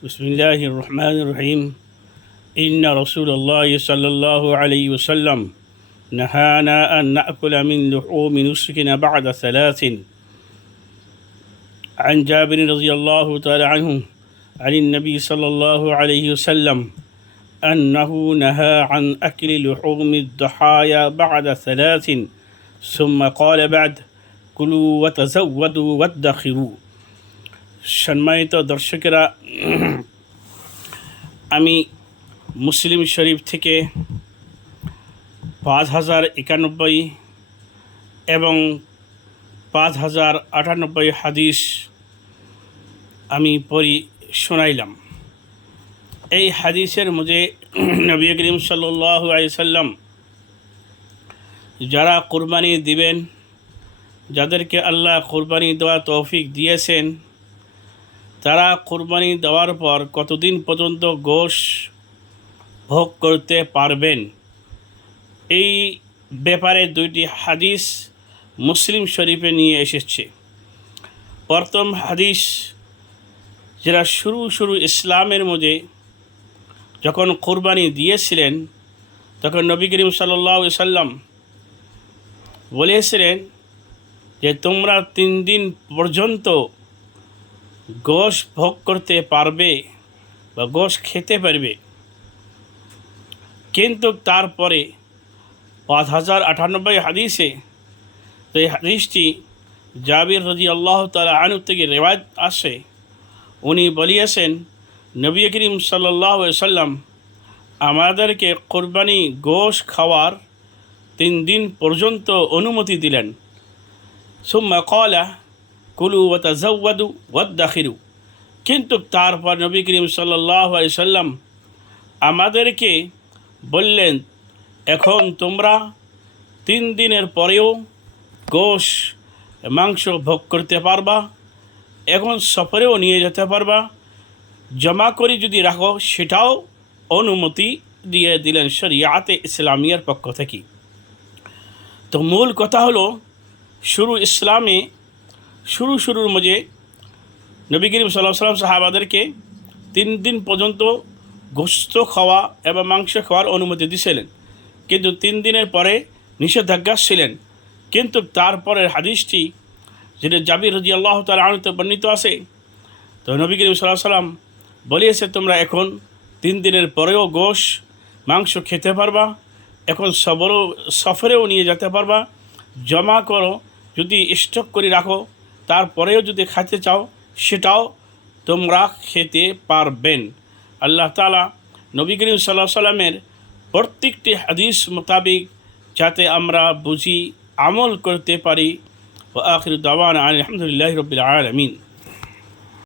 بسم الله الرحمن الرحيم إن رسول الله صلى الله عليه وسلم نهانا أن نأكل من لحوم نسكنا بعد ثلاث عن جابر رضي الله تعالى عنه عن النبي صلى الله عليه وسلم أنه نهى عن أكل لحوم الضحايا بعد ثلاث ثم قال بعد كلوا وتزودوا وادخروا সম্মানিত দর্শকেরা, আমি মুসলিম শরীফ থেকে 5091 এবং 5098 হাদিস আমি পড়ি শোনাইলাম। এই হাদিসের মধ্যে নবী করিম সাল্লাল্লাহু আলাইহি সাল্লাম যারা কুরবানি দিবেন, যাদেরকে আল্লাহ কুরবানি দেওয়া তৌফিক দিয়েছেন, তারা কুরবানি দেওয়ার পর কতদিন পর্যন্ত গোশত ভোগ করতে পারবেন, এই ব্যাপারে দুইটি হাদিস মুসলিম শরীফে নিয়ে এসেছে। প্রথম হাদিস, যারা শুরু ইসলামের মধ্যে যখন কুরবানি দিয়েছিলেন, তখন নবী করিম সাল্লাল্লাহু আলাইহি সাল্লাম বলেছিলেন যে তোমরা 3 দিন পর্যন্ত গোশত ভোগ করতে পারবে বা গোশত খেতে পারবে। কিন্তু তারপরে 5098 হাদিসে, তো এই হাদিসটি জাবির রাদিয়াল্লাহু তাআলা আনহু থেকে রিওয়ায়াত আসে। উনি বলিয়েছেন নবী করিম সাল্লাল্লাহু আলাইহি সাল্লাম আমাদেরকে কুরবানি গোশত খাওয়ার 3 দিন পর্যন্ত অনুমতি দিলেন। সুম্মা ক্বালা কুলু ওয়া তাযাওয়াদু ওয়াদ্দাখিরু। কিন্তু তারপর নবী করিম সাল্লাল্লাহু আলাইহি সাল্লাম আমাদেরকে বললেন, এখন তোমরা 3 দিনের পরেও গোশত মাংস ভোগ করতে পারবা, এখন সফরেও নিয়ে যেতে পারবা, জমা করে যদি রাখো সেটাও অনুমতি দিয়ে দিলেন শরিয়াতে ইসলামিয়ার পক্ষ থেকে। তো মূল কথা হলো, ইসলামে শুরুর মধ্যে নবী করিম সাল্লাল্লাহু আলাইহি ওয়াসাল্লাম সাহাবাদেরকে 3 দিন পর্যন্ত গোশত খাওয়া এবং মাংস খাওয়ার অনুমতি দিয়েছিলেন, কিন্তু 3 দিনের পরে নিষেধাজ্ঞা ছিলেন। কিন্তু তারপরের হাদিসটি, যেটা জাবির রাদিয়াল্লাহু তাআলা আনহু থেকে বর্ণিত আছে, তো নবী করিম সাল্লাল্লাহু আলাইহি ওয়াসাল্লাম বলিয়েছে তোমরা এখন 3 দিনের পরেও গোশত মাংস খেতে পারবা, এখন সফরেও নিয়ে যেতে পারবা, জমা করো, যদি স্টক করে রাখো, তারপরেও যদি খেতে চাও সেটাও তোমরা খেতে পারবেন। আল্লাহ তাআলা নবী করিম সাল্লাল্লাহু আলাইহি সাল্লামের প্রত্যেকটি হাদিস মোতাবেক যাতে আমরা বুঝি, আমল করতে পারি। ওয়া আখিরু দাওয়ানা আলহামদুলিল্লাহি রাব্বিল আলামিন।